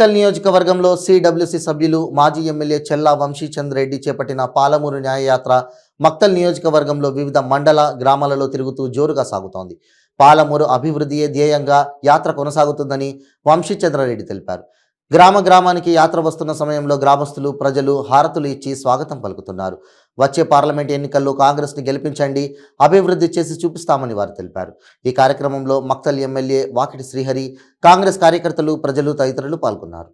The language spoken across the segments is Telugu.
మక్తల్ నియోజకవర్గంలో సిడబ్ల్యూసి సభ్యులు మాజీ ఎమ్మెల్యే చెల్లా వంశీచంద్ రెడ్డి చేపట్టిన పాలమూరు న్యాయయాత్ర మక్తల్ నియోజకవర్గంలో వివిధ మండల గ్రామాలలో తిరుగుతూ జోరుగా సాగుతోంది. పాలమూరు అభివృద్ధియే ధ్యేయంగా యాత్ర కొనసాగుతుందని వంశీచంద్రారెడ్డి తెలిపారు. గ్రామానికి యాత్ర వస్తున్న సమయంలో గ్రామస్తులు ప్రజలు హారతులు ఇచ్చి స్వాగతం పలుకుతున్నారు. వచ్చే పార్లమెంట్ ఎన్నికల్లో కాంగ్రెస్ని గెలిపించండి, అభివృద్ధి చేసి చూపిస్తామని వారు తెలిపారు. ఈ కార్యక్రమంలో మక్తల్ ఎమ్మెల్యే వాకిటి శ్రీహరి, కాంగ్రెస్ కార్యకర్తలు, ప్రజలు తదితరులు పాల్గొన్నారు.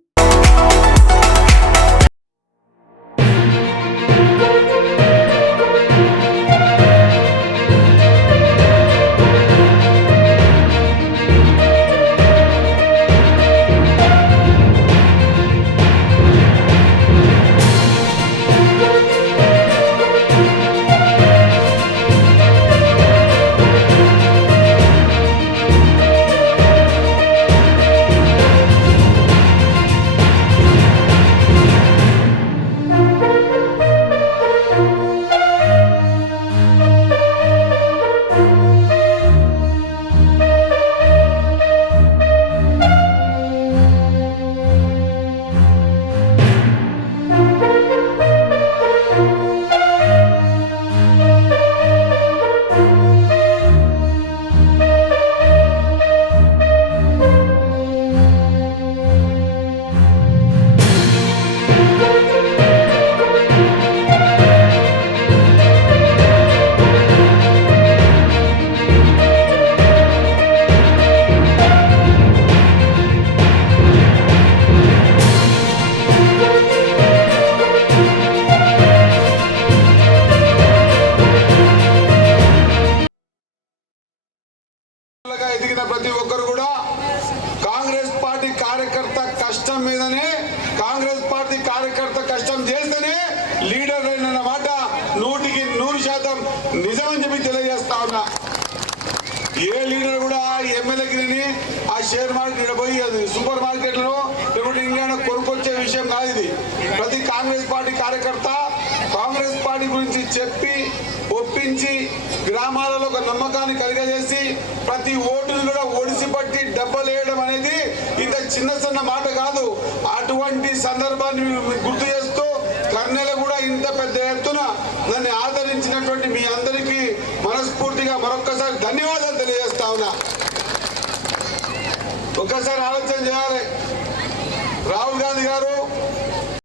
ఎదిగిన ప్రతి ఒక్కరు కూడా కాంగ్రెస్ పార్టీ కార్యకర్త కష్టం మీదనే, కాంగ్రెస్ పార్టీ కార్యకర్త కష్టం చేస్తేనే లీడర్ అయిన మాట 100% నిజమని చెప్పి తెలియజేస్తా ఉన్నా. ఏ లీడర్ కూడా ఎమ్మెల్యేకి ఆ షేర్ మార్కెట్ పోయి అది సూపర్ మార్కెట్లో లేకుంటే ఇండియాలో కొనుక్కొచ్చే విషయం కాదు ఇది. ప్రతి కాంగ్రెస్ పార్టీ కార్యకర్త కాంగ్రెస్ పార్టీ గురించి చెప్పి ఒప్పించి గ్రామాలలో ఒక నమ్మకాన్ని కలిగజేసి ప్రతి ఓటును కూడా ఒడిసి పట్టి డబ్బలేయడం అనేది ఇంత చిన్న మాట కాదు. అటువంటి సందర్భాన్ని గుర్తు చేస్తూ కర్నెల కూడా ఇంత పెద్ద ఎత్తున దాన్ని ఆదరించినటువంటి మీ అందరికీ మనస్ఫూర్తిగా మరొక్కసారి ధన్యవాదాలు తెలియజేస్తా ఉన్నా. ఒక్కసారి ఆలోచన చేయాలి. రాహుల్ గాంధీ గారు